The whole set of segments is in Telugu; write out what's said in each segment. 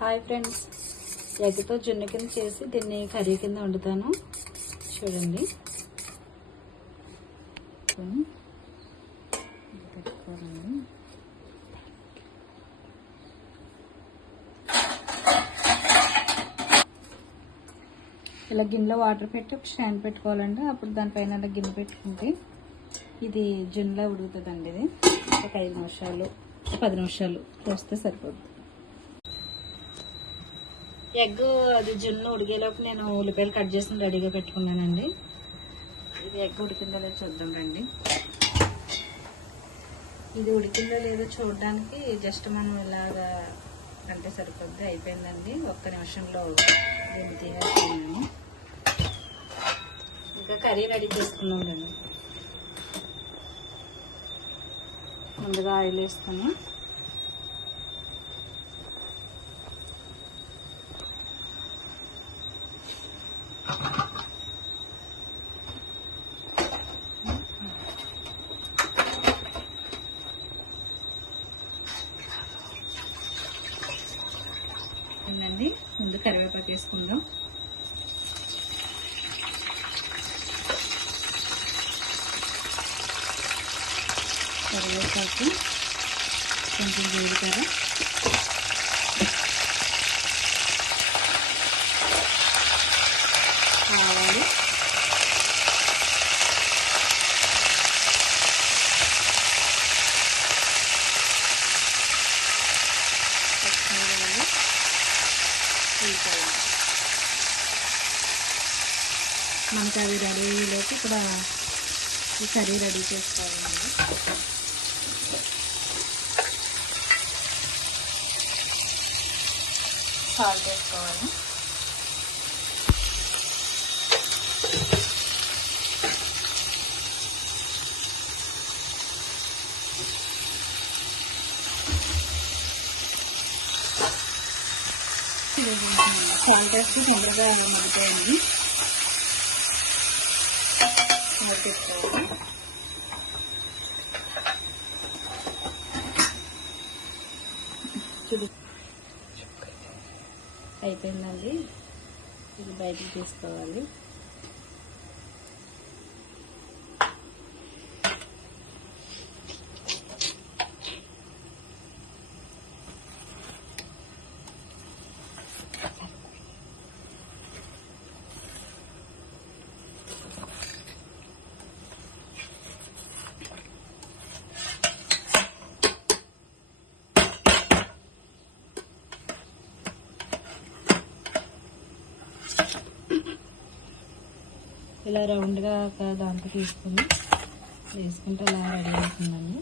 హాయ్ ఫ్రెండ్స్, ఎగ్తో జున్ను కింద చేసి దీన్ని కర్రీ కింద వండుతాను. చూడండి. ఇలా గిన్నెలో వాటర్ పెట్టి ఒక స్టాండ్ పెట్టుకోవాలండి. అప్పుడు దానిపైన అలా గిన్నె పెట్టుకుంటే ఇది జున్నులా ఉడుకుతుందండి. ఇది ఒక 5 నిమిషాలు 10 నిమిషాలు పోస్తే సరిపోతుంది. ఎగ్ అది జున్ను ఉడికేలోపు నేను ఉల్లిపాయలు కట్ చేసి రెడీగా పెట్టుకున్నానండి. ఇది ఎగ్ ఉడికిందో లేదో చూద్దాం రండి. ఇది ఉడికిందో లేదో చూడడానికి జస్ట్ మనం ఇలాగా అంటే సరిపోద్ది. అయిపోయిందండి. 1 నిమిషంలో దీన్ని తీసేస్తున్నాను. ఇంకా కర్రీ రెడీ చేసుకున్నాం రండి. ముందుగా ఆయిల్ వేసుకొని ముందు కరివేపాకు వేసుకుందాం. కరివేపాకు, కొంచెం జీలకర్ర, ఆవాలు, మనకి అవి రెడీలోకి ఇక్కడ ఈ కర్రీ రెడీ చేసుకోవాలండి. సాల్ట్ వేసుకోవాలి. సాల్ట్ వేసి తొందరగా మగ్గిపోయింది. చూడు అయిపోయిందండి. ఇది బయటికి తీసుకోవాలి. ఇలా రౌండ్గా దాంట్లో తీసుకుని వేసుకుంటే ఇలా రెడీ అవుతుందండి.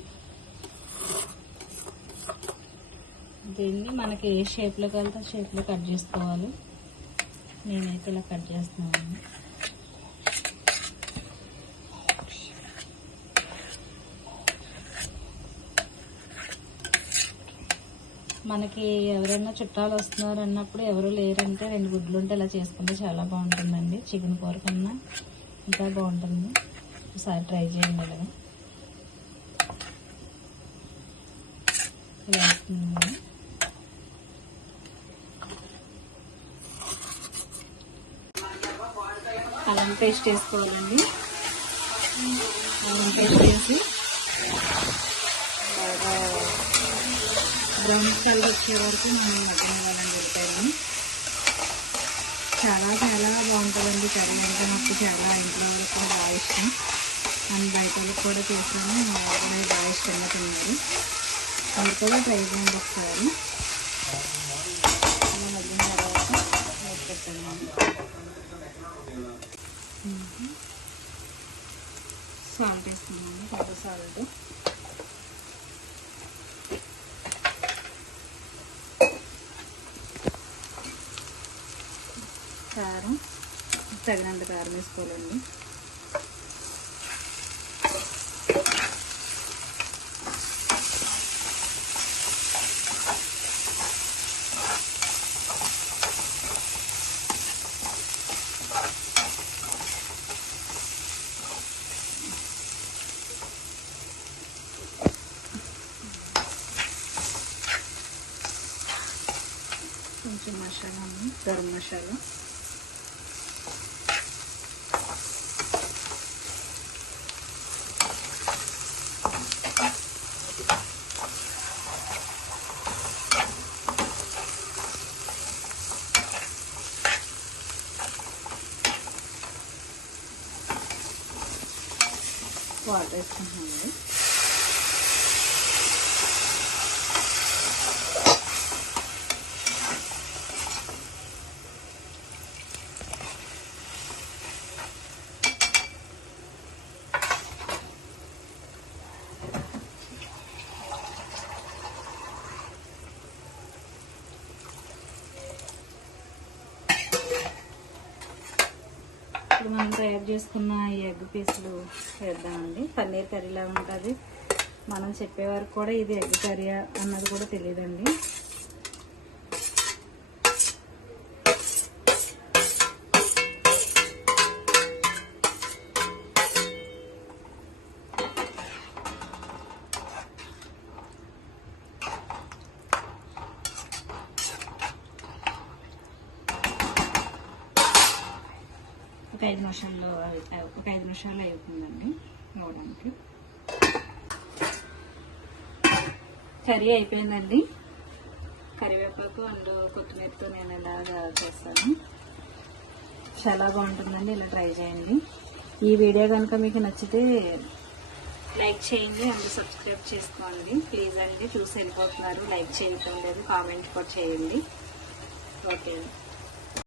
దీన్ని మనకి ఏ షేప్లో కలితే ఆ షేప్లో కట్ చేసుకోవాలి. నేనైతే ఇలా కట్ చేస్తున్నాను. మనకి ఎవరైనా చుట్టాలు వస్తున్నారు అన్నప్పుడు ఎవరు లేరంటే 2 గుడ్లు ఉంటే ఇలా చేసుకుంటే చాలా బాగుంటుందండి. చికెన్ కూర కన్నా ఇంకా బాగుంటుంది. ఒకసారి ట్రై చేయండి. ఇలా వస్తుంది. అల్లం పేస్ట్ వేసుకోవాలండి. అల్లం పేస్ట్ వేసి బాగా బ్రౌన్ కలర్ వచ్చే వరకు మనం మగ్గనివ్వాలని చెప్పాను. చాలా చాలా బాగుంటుందండి కర్రీ అంటే. నాకు చాలా ఇంట్లో వాళ్ళకి కూడా బాగా ఇష్టం. నేను బయట వాళ్ళకి కూడా చేశాను. మా వాళ్ళు బాగా ఇష్టంగా తిన్నారు. మీరు కూడా ట్రై చేయండి ఒకసారి. అలా మగ్గిన తర్వాత పెట్టాను. సాల్ట్ వేస్తున్నాను. పెద్ద సాల్ట్, కారం, తగినంత కారం వేసుకోవాలండి. కొంచెం మసాలా, గరం మసాలా, వాటర్ వేసుకుంటున్నామండి. ఇప్పుడు మనం తయారు చేసుకున్న ఈ ఎగ్ పీసులు వేద్దామండి. పన్నీర్ కర్రీలా ఉంటుంది. మనం చెప్పేవారు కూడా ఇది ఎగ్ కర్రీ అన్నది కూడా తెలియదండి. ఒక 5 నిమిషాలు అయిపోతుందండి ఇవ్వడానికి. కర్రీ అయిపోయిందండి. కరివేపాకు అండ్ కొత్తిమీరతో నేను ఇలాగా చేస్తాను. చాలా బాగుంటుందండి. ఇలా ట్రై చేయండి. ఈ వీడియో కనుక మీకు నచ్చితే లైక్ చేయండి అండ్ సబ్స్క్రైబ్ చేసుకోండి ప్లీజ్ అండి. చూసి వెళ్ళిపోతున్నారు, లైక్ చేయటం లేదు, కామెంట్ కూడా చేయండి. ఓకే.